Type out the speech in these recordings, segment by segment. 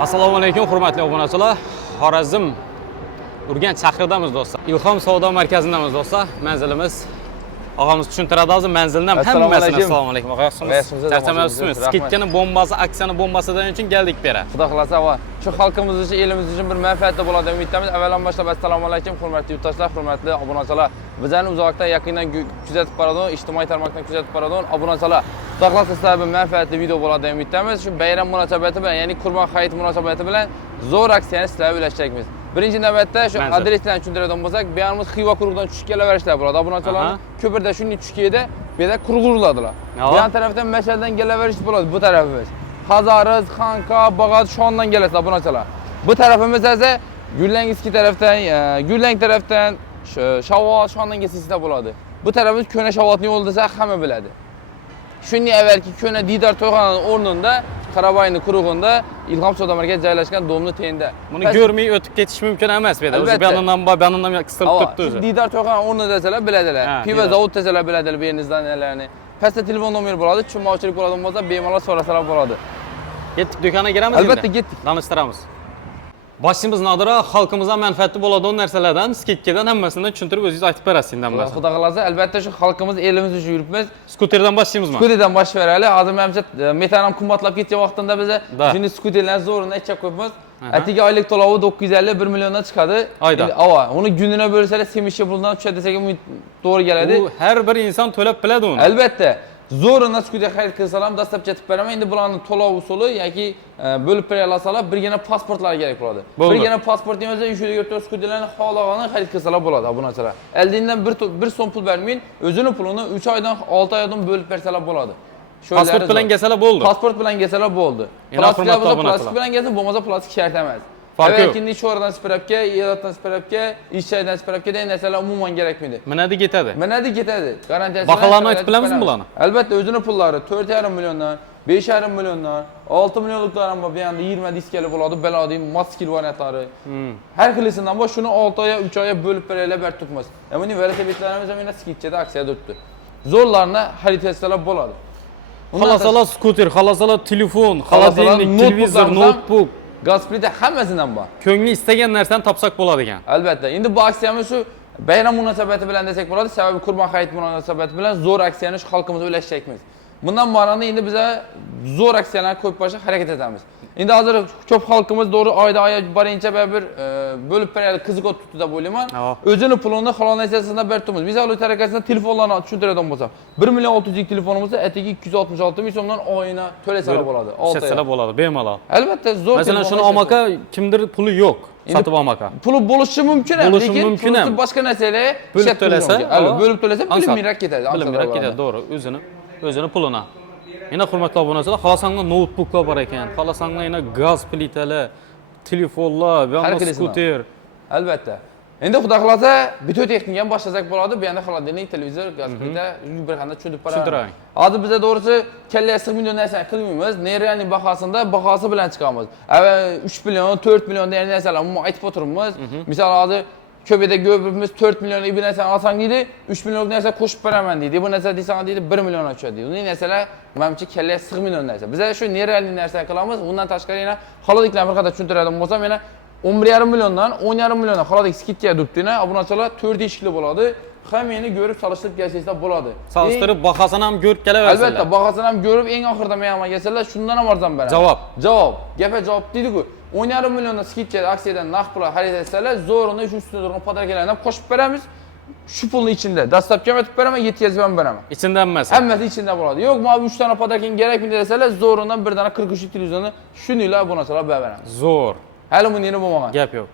Assalomu alaykum, hurmatli obunachilar. Xorazm Urganch shahridamiz do'stlar. Ilhom savdo markazidamiz do'stlar. Manzilimiz og'amiz tushuntiradi hozir manzildan hammasini. Assalomu alaykum. Yaxshimisiz? Charchamayapsizmi? Skidkani bombasi, aksiyani bombasidan uchun keldik bera. Xudo xolasa va shu xalqimiz uchun, elimiz uchun bir manfaatli bo'ladi deb umidamiz. Avvaldan boshlab assalomu alaykum, hurmatli yurtdoshlar, hurmatli obunachilar. Bizani uzoqdan yaqindan kuzatib boradigan, ijtimoiy tarmoqdan kuzatib boradigan obunachilar. Xudo xolasa sizlar bir manfaatli video bo'ladi deb umidamiz. Shu bayram munosabati bilan, ya'ni Qurbon hayit munosabati bilan zo'r aksiyani sizlarga ulashacakmiz. Birinchi navbatda shu adres bilan tushuntiradigan bo'lsak, bu yerimiz Xiva quruqdan tushib kelaverishlar bo'ladi. Obunachilarning ko'pirda shunday tushib keldi, bu yerda quruqurladilar. Bu yon tarafdan Mashhaddan kelaverish bo'ladi, bu tarafimiz. Hazariz, Xanqa, Bag'at, Shondan kelasizlar obunachilar. Bu tarafimiz esa Gullangiski tarafdan, Gullang tarafdan Shavot, Shondan kelsizlar bo'ladi. Bu tarafimiz Ko'na Shavotning yo'li desa hamma biladi. Shunday avvalgi Ko'na Didor to'yxonaning o'rnida Qarabayni quruğunda İlhom savdo markazi joylashgan domni tenda. Buni ko'rmay o'tib ketish mumkin emas bu yerda. O'zi banandan qistirib turibdi o'zi. Didor to'yxona o'rnida desalar biladilar. Pivo zavod desalar biladilar bu yernizdan nelarni. Pastda telefon nomeri bo'ladi, tushunmovchilik bo'ladigan bo'lsa bemalol so'rasalar bo'ladi. Ketdik, do'konga kiramiz. Albatta ketdik. Tanishtiramiz. Boshimiz nodira, xalqimizga manfaatli bo'ladigan narsalardan, skidkadan hammasidan tushuntirib o'zingiz aytib berasiz endi hammasi. Xudo xolasa, albatta shu xalqimiz, elimiz uchun yuribmiz. Skuterdan başlaymizmi? Skuterdan boshlaylik. Hozir menimcha metanam qimmatlab ketgan vaqtida biz shuni skuterlarni zo'rini aytib qo'yibmiz. Atiga oylik to'lovi 950 1 milliondan chiqadi. Endi ava, uni kunina bo'lsalar semisha puldan tushadi desak to'g'ri keladi. Bu har bir inson to'lab biladi uni. Albatta. Zo'rini skuter xarid qilsalar dastlab chetib beraman. Endi bularning to'lov usuli yoki bo'lib beralasalar birgina pasportlari kerak bo'ladi. Birgina pasport demasa, ushida yo'q skuterlarni xohlagani xarid qilsalar bo'ladi obunachilar. Eldindan 1 so'm pul bermeyin, o'zini pulini 3 oydan 6 oydan bo'lib bersalar bo'ladi. Pasport bilan kelsalar bo'ldi. Pasport bilan kelsalar bo'ldi. Plastik bilan kelsa, bo'lmasa plastik shart emas. Avvalgidek sho'rdan spravka, yelatdan spravka, ishchaydan spravka degan narsalar umuman kerakmaydi. Minadi ketadi. Minadi ketadi. Garantiyasi. Baholarni aytib bilamizmi bularni? Albatta, o'zini pullari 4,5 milliondan, 5,5 milliondan, 6 millionliklar ham bor, bu yerda 20 diskali bo'ladi, belodi, maskil variantlari. Har xilisidan bor, shuni 6 oy, 3 oyga bo'lib beraylar ber tutmas. Buni velosipedlarimiz ham skidchada aksiyada o'tdi. Zo'rlarni xarid qilsalar bo'ladi. Xalasalar skuter, xalasalar telefon, xolodilnik, televizor, notebook, gaz plita hammasidan bor. Ko'ngli istagan narsani topsak bo'ladi ekan. Albatta. Endi bu aksiyamiz shu bayram munosabati bilan desak bo'ladi. Sababi Qurbon hayit munosabati bilan zo'r aksiyani shu xalqimizga ulashacakmiz. Bundan boranda endi biz zo'r aksiyalar ko'p boshqa harakat etamiz. Endi hozir ko'p xalqimiz to'g'ri oyda borincha bir bo'lib beradi, qiziq o'tibdi deb o'ylayman. O'zini pulini xolonasiyasidan bertimiz. Misol taraqasida telefonlarni tushuntiradigan bo'lsam, 1 million 600 ming telefonimiz atiga 266 ming so'mdan oyina to'lasalar bo'ladi. To'lasalar bo'ladi, bemalol. Albatta, zo'r. Masalan, shuni olmaka kimdir puli yo'q. Sotib olmaka. Puli bo'lishi mumkin ham, lekin puli boshqa narsalar bo'lib to'lasa, bo'lib to'lasa bilinmayroq ketadi. Bilinmayroq ketadi, to'g'ri. O'zini pulini. Yana hurmatli obunachilar, xohlasangiz notebooklar bor ekan, xohlasangiz yana gaz plitalar, telefonlar va skuter. Albatta. Endi xudo xolasa bitta texnika ham boshlasak bo'ladi. Bu yerda xolodilnik, televizor, gaz plita bir qanday tushunib beramiz. Hozir biz to'g'risi kalla 1 million narsa qilmaymiz. Nerealniy bahosi bilan chiqamiz. Avval 3 million, 4 million degan narsalar umuman aytib o'tiribmiz. Misol hozir ko'pida ko'pimiz 4 million bir narsani olsang deydi, 3 millionlik narsa qo'shib beraman deydi. Bu narsa desang deydi 1 millionga tushadi deydi. Uning narsalar menimcha kalla 1 million narsa. Biz shu nerealniy narsani qilamiz. Undan tashqari yana xolodiklarni bir qadar tushuntiradigan bo'lsam, yana 11,5 milliondan 10,5 millionga xolodik skidga duptina obunachilar 4 eshikli bo'ladi. Hammani ko'rib solishtirib kelsangizlar bo'ladi. Solishtirib bahosini ham ko'rib kelaverasizlar. Albatta, bahosini ham ko'rib eng oxirida men ham kelsalar, shundan ham arzon beraman. Javob. Gapga javob deydi-ku. 10,5 milliondan skidga aksiyadan naqd pul xarid etsalar, zo'rini shu ustidan turgan podarkalarni ham qo'shib beramiz. Shu pulning ichida dastlabki ham aytib beraman, yetkazib ham beraman. Ichida emas. Hammasi ichida bo'ladi. Yo'q, mana 3 dona podarkan kerakmi desalar, zo'ridan bir dona 43 televizorni shuninglar bu narsalar beramiz. Zo'r. Hali buni yana bo'lmagan. Gap yo'q.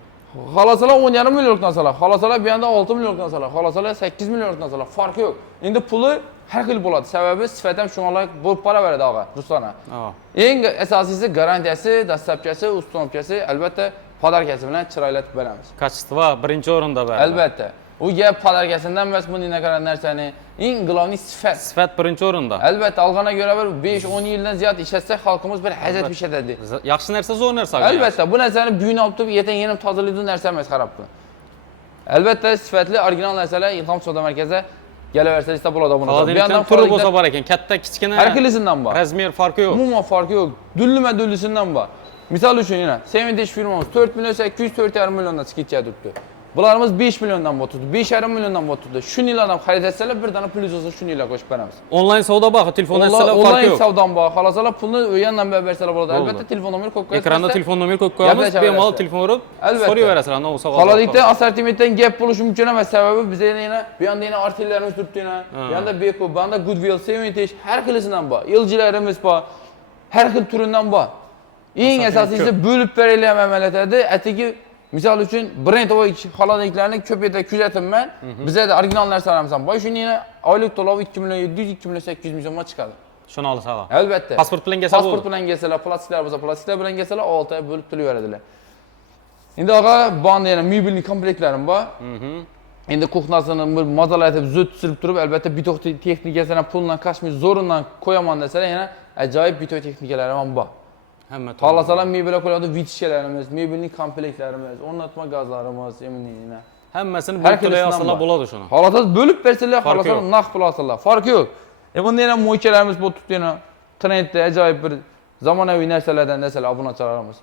Xolasalar 10,5 millionlik narsalar, xolasalar bu yerda 6 millionlik narsalar, xolasalar 8 millionlik narsalar, farqi yo'q. Endi puli har xil bo'ladi. Sababi sifat ham shuningdek bo'lib boraveradi og'a, Ruslan. Eng asosiysi garantiyasi, dastlabkasi, ustunovkasi, albatta podarkasi bilan chiroylatib beramiz. Kачество birinchi o'rinda bor. Albatta. U gap podarkasidan emas, bunday narsani eng glavniy sifat. Sifat birinchi o'rinda. Albatta, alg'ana ko'ra bir 5-10 yildan ziyod ishlatsak, xalqimiz bir hazat pishadi. Yaxshi narsa zo'r narsa. Albatta, bu narsani bugun olib turib, ertaga yana tozalaydi narsa emas, qarab bu. Albatta, sifatli original narsalar Ilhom savdo markazi kelaversangizlar bo'ladi buni. Bu yerdan turi bo'lsa bor ekan, katta, kichkina. Har xilisidan bor. Razmer farqi yo'q. Umuman farqi yo'q. Dullima dullisidan bor. Misal üçün yine Sevinç firmamız 4 milyon 800 4,5 milyondan skitçe tuttu. Bularımız 5 milyondan bot tuttu. 5,5 milyondan bot tuttu. Şu il adam xarid etseler bir tane plus olsa şu ile koşup veremiz. Online savdo bax, telefon etseler farkı Online yo'q. savdan bax. Xalasalar pulunu öyandan verseler bo'ladi. Albatta telefon nomeri koyup koyasiz. Ekranda telefon nomeri qo'yib qo'yamiz, bemalol telefon urib, so'rayverasizlar, ana o'sa Xalalikda assortimentdan gap bo'lishi mumkin emas. Sababi bizda yana bu yoqda yana artillarimiz turibdi yana. Bu yoqda Beko, bu yoqda Goodwill, Sevinç, har xilisidan bor. LG'larimiz bor. Har xil turidan bor. Eng asosiysi bo'lib beraylik mamlakatda atigi misal uchun brend va xalaliklarni ko'paytirib kuzatyapman. Bizda original narsalarimiz ham bor. Shuni yana oylik to'lov 2 million 700 2 million 800 millionga chiqadi. Shuni olsalar. Albatta. Pasport bilan kelsa bo'ladi. Pasport bilan kelsalar, plastiklar bo'lsa, plastiklar bilan kelsalar 6 oy bo'lib turaveradilar. Endi og'a, banda yana mobilni komplektlarim bor. Endi kuxnasini bir mazalatib zut surib turib, albatta bitoq texnikasini puldan qashmay zo'rindan qo'yaman desalar, yana ajoyib bitoq texnikalarim ham bor. Hamma Xohlasalar mebelga qo'yadi, vitishkalarimiz, mebelning komplektlarimiz, o'rnatma gazlarimiz, eminina. Hammasini bo'lib to'layolsalar bo'ladi shuni. Xohlasangiz bo'lib bersalar, xohlasalar naq pul olsalar, farqi yo'q. Bunda yana mo'ychalarimiz bu tutdi yana trendda ajoyib bir zamonaviy narsalardan desalar obunachilarimiz.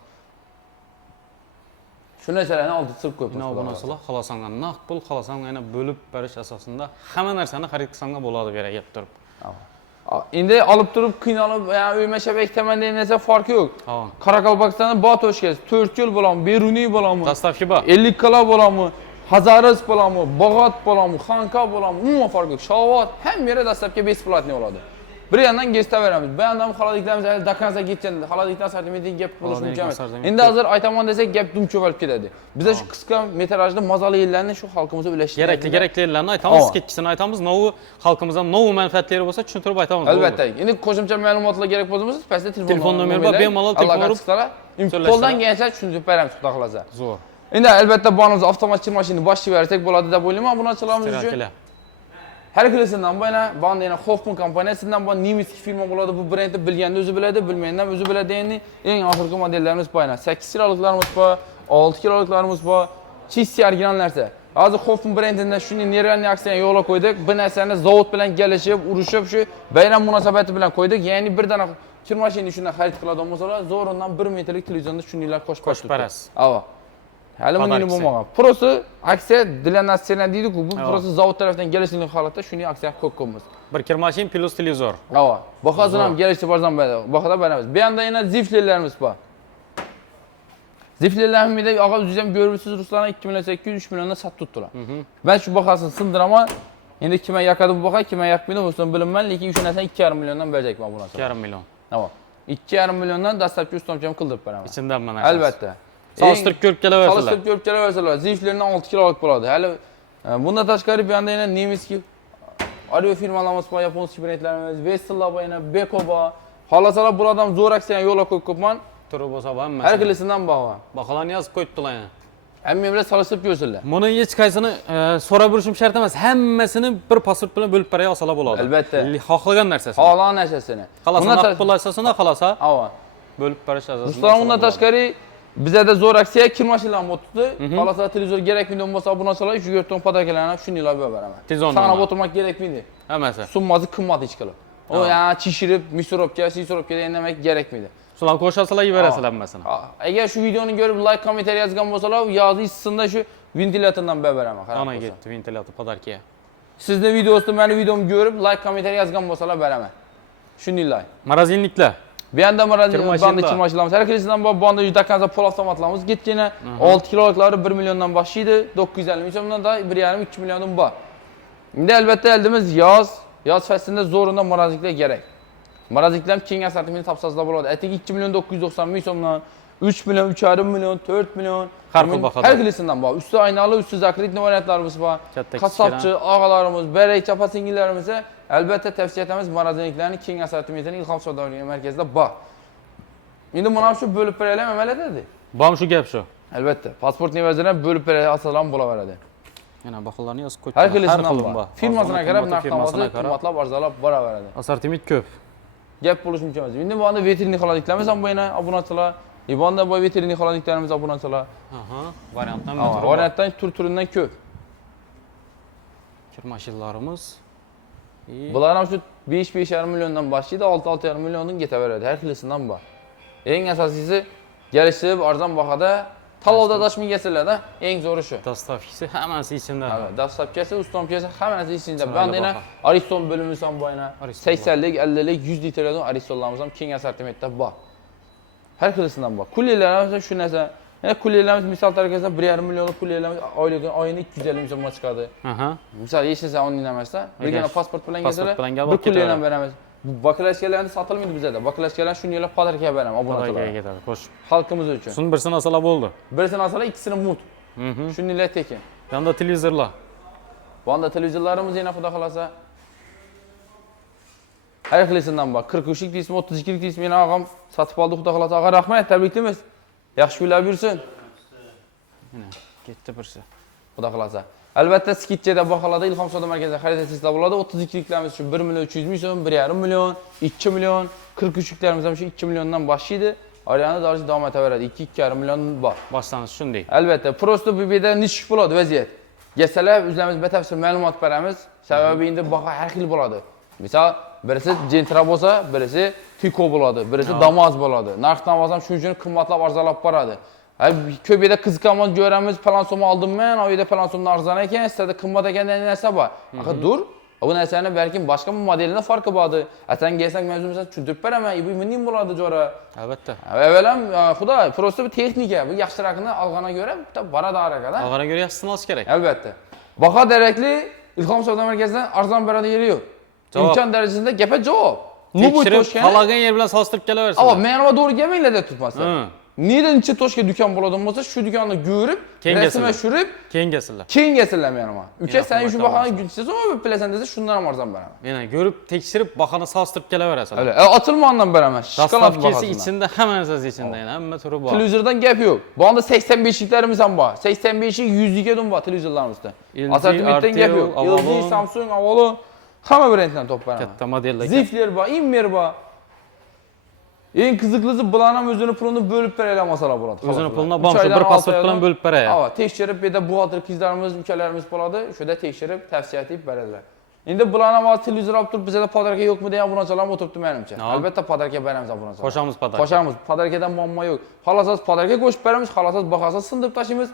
Shu narsalarni oldi sirib qo'yibmiz. Obunachilar xohlasanglar naq pul, xohlasang yana bo'lib berish asosida hamma narsani xarid qilsanglar bo'ladi bu yerga kelib turib. Endi olib turib qiynalib, yani uyma shabak taman degan narsa farqi yo'q. Qoraqalpog'istonda Botoshga 4 yo'l bo'ladimi, Beruniy bo'ladimi? Dastavka bor. 50 kilo bo'ladimi? Hazaris bo'ladimi, Bog'ot bo'ladimi, Xanqa bo'ladimi? Umuman farqi yo'q. Shovot hamma yerda dastavka besplatniy bo'ladi. Bir yandan gestaveramiz. Bu yandan xalaliklarimiz Dakarga ketgan. Xalaliklar assortimentiga gap bo'lishi mumkin emas. Endi hozir aytaman desak gap dumcho'valib ketadi. Bizda shu qisqa metrajli mazali yillarni shu xalqimizga ulashtirib keraklilarni aytamiz, ketgisini aytamiz, novi xalqimiz ham novi manfaatlari bo'lsa tushuntirib aytamiz. Albatta. Endi qo'shimcha ma'lumotlar kerak bo'lsa, pastda telefon nomeri bor, bemalol telefon urib, qo'ldan kelgancha tushuntirib beramiz, xudo xolasa. Zo'r. Endi albatta bonimiz avtomat mashinani boshlayib bersak bo'ladi deb o'ylayman. Obunachilarimiz uchun har xilisidan bu yana banda yana Hoffman kompaniyasidan bu nemis firma bo'ladi. Bu brendni bilganda o'zi biladi, bilmagandan o'zi biladi. Endi eng oxirgi modellarimiz bu yana 8 kiloliklarimiz bor, 6 kiloliklarimiz bor. Chisi original narsa. Hozir Hoffman brendidan shuni nervani aksiyani yo'lga qo'ydik. Bu narsani zavod bilan kelishib, urushib shu bayram munosabati bilan qo'ydik. Ya'ni bir dana kir mashinani shundan xarid qiladigan bo'lsalar, zo'rindan 1 metrlik televizorda shuninglar qo'shib paras. Ava. Hali bunday bo'lmagan. Prosi aksiya dilanasiya deydi-ku, bu prosi zavod tarafdan kelishli holatda shuni aksiya qo'yibmiz. Bir kir mashin plus televizor. Ava. Bahozir ham kelishdi barzan bayda. Bahada beramiz. Bu yerda yana ziflerlarimiz bor. Ziflerlarimiz de og'a o'zingiz ham ko'ribsiz, ruslarni 2 million 800 3 milliondan sotib tutdilar. Ben shu bahosini sindiraman. Endi kimga yoqadi bu baho, kimga yoqmaydi, o'zim bilaman, lekin shu narsani 2,5 milliondan berecekman bu narsani. 2,5 million. Ava. 2,5 milliondan dastlabki ustomcham qildirib beraman. Ichimdan mana. Albatta. Solishtirib ko'rib kelaversalar. Solishtirib ko'rib kelaversalar. Ziflerdan 6 kilolik bo'ladi. Hali bundan tashqari bu yerda yana nemiski audio firmalarimiz bor, yaponskiy brendlarimiz, Vestel bor, yana Beko bor. Xolasalar bulardan zo'r aksiyani yo'lga qo'yibman. Turi bo'lsa hammasi. Har xilisidan bor. Baholarni yozib qo'yibdilar yana. Hamma bilan solishtirib ko'rsinlar. Buni hech qaysini so'rab turishim shart emas. Hammasini bir pasport bilan bo'lib beray olsalar bo'ladi. Albatta. Xohlagan narsasini. Xohlagan narsasini. Xohlasa pul asosida xolasa. Ava. Bo'lib berish asosida. Ruslar undan tashqari bizda zo'r aksiya kir mashinalar o'tdi. Xolasa televizor kerakmidi bo'lsa obunachilar shu yerdan podarkalarni shuninglar berib beraman. Sanab o'tirmak kerakmidi? Hammasi. Summasi qimmat hech qilib. O yani chishirib, misurobga, sisurobga demak kerakmidi? Shular qo'shsalar yuborasizlar hammasini. Agar shu videoni ko'rib like, kommentariy yozgan bo'lsalar, yozishsinda shu ventilyatordan berib beraman. Ana ketdi ventilyator podarka. Sizni videosida meni videomni ko'rib like, kommentariy yozgan bo'lsalar beraman. Shuninglar. Marazinliklar. Bu yerda banda kir mashinamiz. Har xilisidan bor banda juda katta pul avtomatlarimiz ketgina 6 kiloliklari 1 milliondan boshlaydi, 950 ming so'mdan da 1,5-2 milliondan bor. Endi albatta eldimiz yoz faslida zo'rinda maraziklar kerak. Maraziklar keng assortiment topsazlar bo'ladi. Atigi 2 million 990 ming so'mdan 3 million, 3,5 million, 4 million har xilisidan bor. Usti aynalı, usti zakrit variantlarimiz bor. Qassobchi og'alarimiz, barak chapa singillarimiz albatta tavsiya etamiz marazinliklarni keng assortimentini Ilhom savdo markazida bor. Endi mana shu bo'lib beraylik amaliyotda. Bom shu gap shu. Albatta, pasport nevazini bo'lib beraylik asosan bo'laveradi. Yana baholarni yozib qo'ydik. Har xilisidan bor. Firmasına qarab narx-navozi qimmatlab arzonlab boraveradi. Assortiment ko'p. Gap bo'lishi mumkin emas. Endi bu yerda veterinariy xoladiklarimiz ham bu yana obunachilar, Ibonda bu veterinariy xoladiklarimiz obunachilar. Aha, variantdan variantdan tur-turidan ko'p. Kir mashinlarimiz. Bular ham shu 5-5,5 milliondan boshlaydi, 6-6,5 milliondan ketaveradi. Har xilisidan bor. Eng asosiysi Geliştirib arzon bahada tanlovda daşmay kesiladi. Eng zo'ri shu. Dostavkasi hammasi ichida. Evet, dastlabkisi, ustomkisi hammasi ichida. Chiroyli Ben yana baho. Ariston bölümü ham bor yana. Ariston 80lik, 50lik, 100 litrlik Aristonlarimiz ham keng assortimentda bor. Har xilisidan bor. Kullelarimiz shu narsa. Yani kullelerimiz misal tariqasida 1,5 millionlik kullelerimiz oyini 250 millionga chiqadi. Aha. Misal yeshilsa o'n dinlamasda, birgina pasport bilan kelsalar, bilan bir olib kullelarni ketaveradi. beramiz. Baklashkalarni sotilmaydi bizda. Baklashkalar shuni yillar podarkaga beramiz Xudoga obunachilarga. ketadi. Xo'sh. Xalqimiz uchun. Shuni birsini olsalar bo'ldi. Birisini olsalar, ikkisini mut. Shuni yillar tekin. Yonda televizorlar. Bu anda televizorlarimiz yana xudo xolasa har xilisidan bor. 43lik deysizmi, 32lik deysizmi, meni og'am sotib oldi, xudo xolasa. Og'a rahmat, tabriklaymiz. Yaxshi kunlar buyursin. Mana ketdi birsi. Xudo xolasa. Albatta skitchada baholarda Ilhom savdo markazida xarid etsangizlar bo'ladi. 32liklarimiz shu 1 million 300 ming so'm, 1,5 million, 2 million, 43liklarimiz ham shu 2 milliondan boshlaydi. Oriyani dorish davom etaveradi. 2,5 million bor. Boshlanish shunday. Albatta, prosto bu yerda nishik bo'ladi vaziyat. Kelsalar, o'zlarimiz batafsil ma'lumot beramiz. Sababi endi baho har xil bo'ladi. Misol, birisi Gentra bo'lsa, birisi Tiko bo'ladi, birisi Damas bo'ladi. Narx-navo ham shuning uchun qimmatlab arzonlab boradi. Ko'p yerda qiziqaman ko'ramiz, falan so'm oldim men, o yerda falan so'mdan arzon ekan, sizda qimmat ekan degan narsa bor. Axir dur, bu narsani balkim boshqa modelida farqi bordi. Atan kelsak mavzumuzni tushuntirib beraman, bu mening bo'ladi jo'ra. Albatta. Avvalam xudo, prosta bu texnika, bu yaxshiroqni olg'ana ko'ra bitta boradi harakatda. Olg'ana ko'ra yaxshisini olish kerak. Albatta. Baho darakli Ilhom savdo markazidan arzon beradi yeri yo'q. Imkon darajasida gapga javob. Nubuy toshgan. Qolagan yer bilan solishtirib kelaversin. Ava, men va to'g'ri kelmanglar deb tutmasa. Nedencha toshga do'kon bo'ladigan bo'lsa, shu do'konni ko'rib, rasmga tushirib, kengasinlar. Kengasinlar men ham. Uka, sen shu bahoni gunchisan, bilasan desa, shundan ham arzon beraman. Mana ko'rib, tekshirib, bahoni solishtirib kelaverasizlar. Ochilmondan beraman. Shokolad bahosida ichida hamma narsasi ichida, hamma turi bor. Televizordan gap yo'q. Bu onda 85liklarimiz ham bor. 85lik 100likka dum bor televizorlarimizda. Assortimentdan gap yo'q. LG, Samsung, Avalon hamma brenddan top beraman. Katta modellar. Zifler bor, Immer bor. Eng qiziqlisi bilan ham o'zini pulini bo'lib beraylar masala bo'ladi. O'zini pulini bo'lmasa bir pasport bilan bo'lib beraylar. Ha, tekshirib bu yerda buxgalter qizlarimiz, ukalarimiz bo'ladi. Shunda tekshirib, tavsiya etib beradilar. Endi bularni ham televizor olib turib, bizda podarka yo'qmi degan obunachilar o'tiribdi menimcha. Albatta podarka beramiz obunachilar. Qo'shamiz podarka. Qo'shamiz. Podarkadan muammo yo'q. Xalosos podarka qo'shib beramiz, xalosos bahosini sindirib tashlaymiz.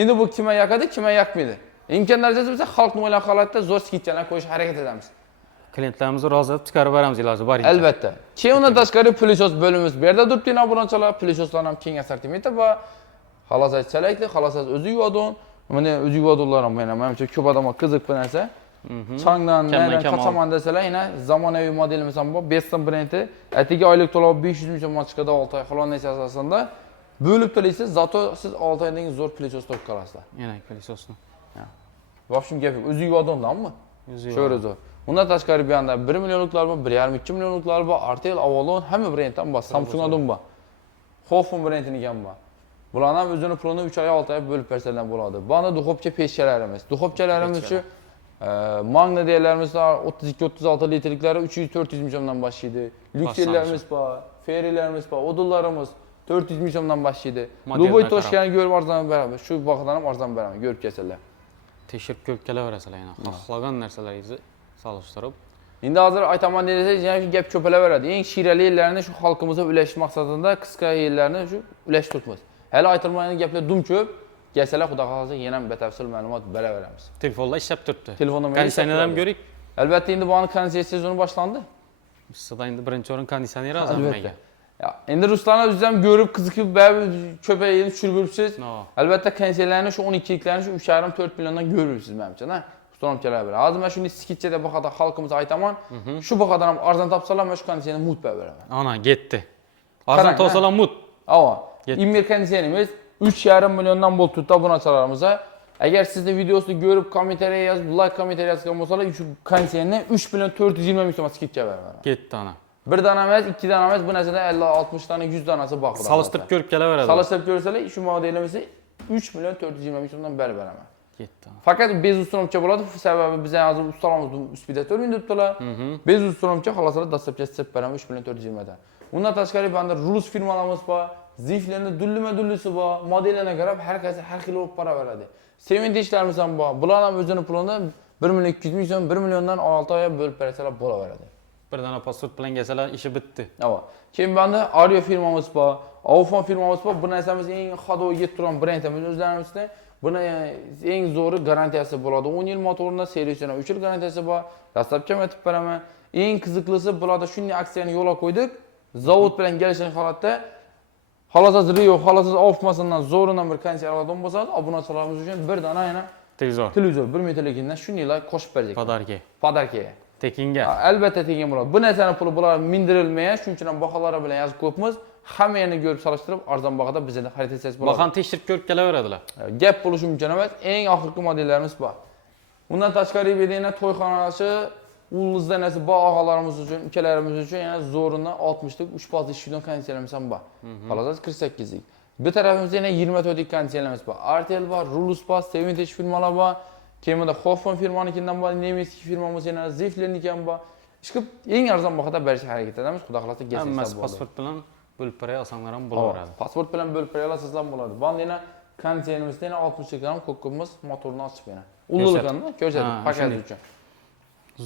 Endi bu kimga yoqadi, kimga yoqmaydi. Imkon darajasida biz xalqni o'ylagan holatda zo'r skitchalar qo'yish harakat etamiz. Klientlarimizni rozi qilib chiqarib beramiz iloji boricha. Albatta. Keyin undan tashqari plysos bölümümüz bu yerda turibdi obunachilar, plyososlar ham keng assortimenti bor. Xolos aytsalaydi, xolos o'zi yuvadon. Mana o'zi yuvadonlar ham menimcha ko'p odamga qiziq bir narsa. Changdan, mendan qachaman desalar, yana zamonaviy modelimiz ham bor. Beston brendi. Atigi oylik to'lov 500 ming so'm chiqadi 6 oy xolonasi asosida. Bo'lib to'laysiz, zato siz 6 oydan zo'r plysos topib qolasizlar. Yana plyososni. В общем, gap o'zi yuvadondanmi? Sho'ri zo'r. Undan tashqari bu yerda 1 millionliklar bor, 1,5-2 millionliklar bor, Artel, Avalon hamma brenddan bor, Samsungdan bor. Hofun brendini ham bor. Bular ham o'zini pulini 3 oy 6 oy bo'lib bersalar bo'ladi. Bu anda duxovcha pechkalarimiz. Duxovchalarimiz shu Magna deylarimiz 32-36 litrliklari 300-400 ming so'mdan boshlaydi. Lüksellerimiz bor, Ferry'lerimiz bor, odullarimiz 400 ming so'mdan boshlaydi. Luboy toshkani ko'rib arzon beraman. Shu bahodan ham arzon beraman, ko'rib kelsalar. Tekshirib ko'rib kelaverasizlar yana. Xohlagan narsalaringizni solishtirib. Endi hozir aytaman desangiz, yana shu gap ko'palaveradi. Eng shirali yerlarni shu xalqimizga ulashish maqsadida qisqa yerlarni shu ulashtiribmiz. Hali aytilmagan gaplar dum ko'p. Kelsalar xudo xolasa yana batafsil ma'lumot beraveramiz. Telefonlar ishlab turibdi. Telefonda konditsioner ham ko'rik. Albatta endi bu konditsioner sezoni boshlandi. Sizda endi birinchi o'rin konditsioner azalmagan. Ya, endi Ruslanlar o'zingiz ham ko'rib qiziqib ko'payib tushirib yuribsiz. Albatta konditsionerlarni shu 12liklarni shu 3,5-4 milliondan ko'ribsiz menimcha, na? Ustonamchalar bilan. Hozir men shuni skitchada bu haqda xalqimizga aytaman. Shu bahodan ham arzon topsalar, men shu konditsionerni mut beraman. Ana, ketdi. Arzon topsalar mut. Ava. Immer konditsionerimiz 3,5 milliondan bo'lib turibdi obunachilarimizga. Agar sizni videosini ko'rib, kommentariya yozib, like kommentariya yozgan bo'lsalar, shu konditsionerni 3 million 420 ming so'm skitcha beraman. Ketdi ana. Bir dana emas, 2 dana emas, bu narsada 50-60 dana, 100 danasi bor. Solishtirib ko'rib kelaveradi. Solishtirib ko'rsalar, shu modelimizni 3 million 420 ming so'mdan beraman. Ketdi. Faqat bez ustunomcha bo'ladi, sababi biz hozir ustalamiz ustida 4 ming debdilar. Bez ustunomcha xolaslar dastlabki sep beraman 3 million 420 dan. Undan tashqari banda Rus firmalarimiz bor. Ziflerni dullisi bor, modellarga qarab har qaysi har xil bo'lib boraveradi. Sevinchlarimiz ham bor. Bular ham o'zini pulini 1 million 200 ming so'm, 1 milliondan 6 oy bo'lib bersalar bo'laveradi. Bir dana pasport bilan kelsalar, ishi bitdi. Ava. Keyin bunda Aryo firmamiz bor, Avfon firmamiz bor. Bu narsamiz eng xodo yetib turgan brendimiz o'zlarimizda. Buni eng zo'ri garantiyasi bo'ladi. 10 yil motorida servisidan 3 yil garantiyasi bor. Dastlabki aytib beraman. Eng qiziqlisi bo'ladi, shunday aksiyani yo'lga qo'ydik. Zavod bilan kelishgan holatda Halasiz Rio, halasiz Avfmasandan zo'rinan bir kondisioner oladigan bo'lsangiz, obunachilarimiz uchun bir dona yana televizor 1 metrligidan shuninglar qo'shib berdik. Podarka. Tekinga. Albatta tekin bo'ladi. Bu narsaning puli bular mindirilmagan, shuning uchun ham baholari bilan yozib qo'yibmiz. Hammayani ko'rib solishtirib, arzon bahada bizda xarid etsangiz bo'ladi. Bahani tekshirib ko'rib kelaveradilar. Gap bo'lishi mumkin emas. Eng oxirgi modellarimiz bor. Undan tashqari bedena to'yxonachi, ulizda narsa bor og'alarimiz uchun, ukalarimiz uchun yana zo'rini 60 lik 3 fazli ishchidan konditsionerimiz ham bor. Xolos 48 lik. Bu tarafimizda yana 24 lik konditsionerimiz bor. Artel bor, Rulus bor, Sevintage firmalar bor. Kemada Hoffman firmanikidan bor, Nemeski firmamiz yana Zifler'niki ham bor. Ishqib eng arzon bahada berishga harakat etamiz. Xudo xolasa kelsa bo'ladi. Pasport bilan bo'lib beray olsanglar ham bo'laveradi. Pasport bilan bo'lib beray olsanglar bo'ladi. Bunda yana konditsionerimizda yana 60 gram ko'kimiz motorni ochib yana. Ulug'liqni ko'rsatib pakaj uchun.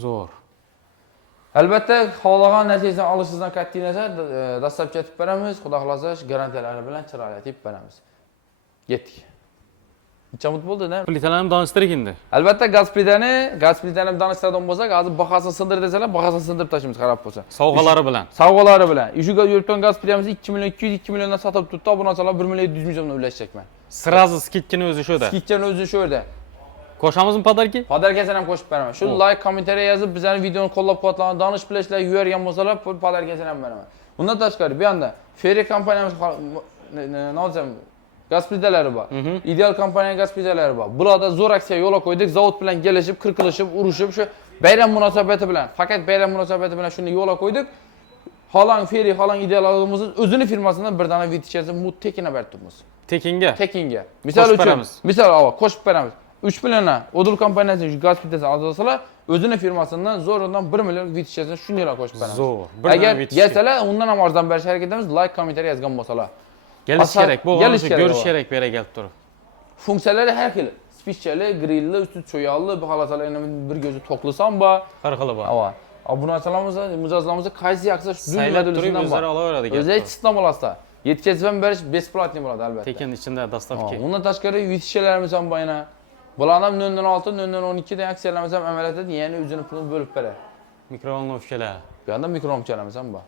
Zo'r. Albatta, xohlagan narsani olishingizdan qat'iy nazar dastlabki aytib beramiz. Xudo xolasa garantiyalari bilan chiroyli aytib beramiz. Yetdik. Necha bo'ldi-da? Plitalarni donishtirik endi. Albatta, gaz plitani donishtiradigan bo'lsak, hozir bahosini sindir desalar, bahosini sindirib tashlaymiz qarab bo'lsa. Sovg'alari bilan. Sovg'alari bilan. Ishiga yuribdan gaz plitamizni 2 million 200 2 milliondan sotib turibdi, obunachilar 1 million 700 milliondan ulashacakman. Sirazi skidkini o'zi shu yerda. Skidkini o'zi shu yerda. Qo'shamizmi podarka? Podarkasini ham qo'shib beraman. Shu like, kommentariya yozib, bizning videoni qo'llab-quvvatlagan, donish bilashlar yurgan bo'lsalar, podarkasini ham beraman. Undan tashqari bu yoqda Ferri kompaniyamiz nozam gaz plitalari bor. Ideal kompaniya gaz plitalari bor. Bularda zo'r aksiya yo'lga qo'ydik. Zavod bilan kelishib, qirqilishib, urushib, shu bayram munosabati bilan, faqat bayram munosabati bilan shuni yo'lga qo'ydik. Holang Ferri, holang Ideal alig'imiz o'zining firmasidan bir dona vitchasi tekina berib turibmiz. Tekinga. Misol uchun, qo'shib beramiz. 3 milliondan Odul kompaniyasi gaz plitasi olsalar, o'zining firmasidan zo'ridan 1 million vitchasini shuninglar qo'shib beramiz. Zo'r. Agar kelsalar, undan ham arzon berish harakat etamiz. Like, kommentariya yozgan bo'lsalar. Gelish kerak, bo'lganicha ko'rish kerak bera kelib turib. Funksiyalari har xil. Spichali, grillli, usti cho'yalli, bu xalosalarni bir ko'zi to'qlisam bor. Har xili bor. Ava. Obunachilarimiz, mijozlarimiz qaysi yoqsa shu modellardan o'zlari olaveradi. O'zi sistem olasizlar. Yetkazib ham berish besplatniy bo'ladi albatta. Tekin ichida dastavka. Undan tashqari vitchlarimiz ham bor yana. Bular ham 006, 012 dan aksiyalarimiz ham amal etadi, ya'ni o'zini pulini bo'lib beradi. Mikrovolnovkalar. Bu yerda mikrovolnovkalarimiz ham bor.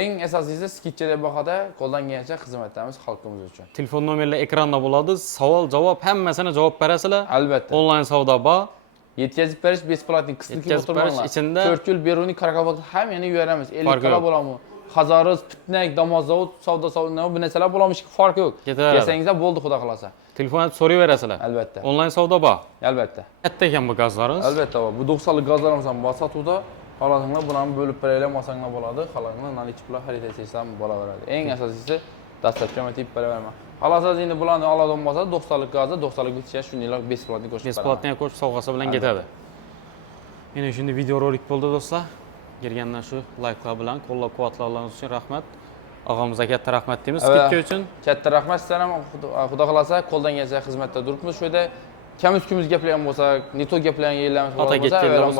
Eng asosiysi skidchalar bahada qo'llangancha xizmatlarimiz xalqimiz uchun. Telefon nomerlar ekranda bo'ladi. Savol, javob hammasini javob berasizlar. Albatta. Onlayn savdo bor. Yetkazib berish besplatniy qismiki o'tirmoqlar. Ichida 4 yil beruvni Karakavak hammani yuboramiz. 50 kala bo'lami. Xazoriz, Pitnak, Damozavod, savdo bu narsalar bo'lamish, farqi yo'q. Kelsangizlar bo'ldi, xudo xolasa. Telefonda so'rayverasizlar. Albatta. Onlayn savdo bor. Albatta. Katta ekan bu gazlarimiz. Albatta, bu 90 lik gazlarimiz ham bor sotuvda. Xohlaganlar buni ham bo'lib beraylar, olsanglar bo'ladi. Xohlaganlar nalichi pullar xarid etsanglar bo'laveradi. Eng asosiysi dastlabki aytib beraman. Xohlasa endi bularni oladigan bo'lsa 90 lik gazda 90 lik bitsa shuninglar besplatniy qo'shib beraman. Besplatniy qo'shib sovg'asi bilan ketadi. Mana shunday videorolik bo'ldi do'stlar. Kelgandan shu likelar bilan qo'llab-quvvatlaganlaringiz uchun rahmat. Og'amizga katta rahmat deymiz skidka uchun. Katta rahmat sizlarga ham xudo xolasa qo'ldan kelsa xizmatda turibmiz. Shu yerda kam-kuz gaplarga bo'lsak, neto gaplarga yeyilamiz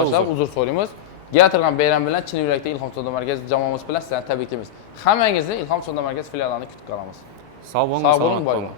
bo'lsa, uzr so'raymiz. Gatirgan bayram bilan chin yurakda Ilhom savdo markazi jamoamiz bilan sizlarni tabriklaymiz. Hammangizni Ilhom savdo markazi filiallarini kutib qolamiz. Sog' bo'ling, sog' bo'ling.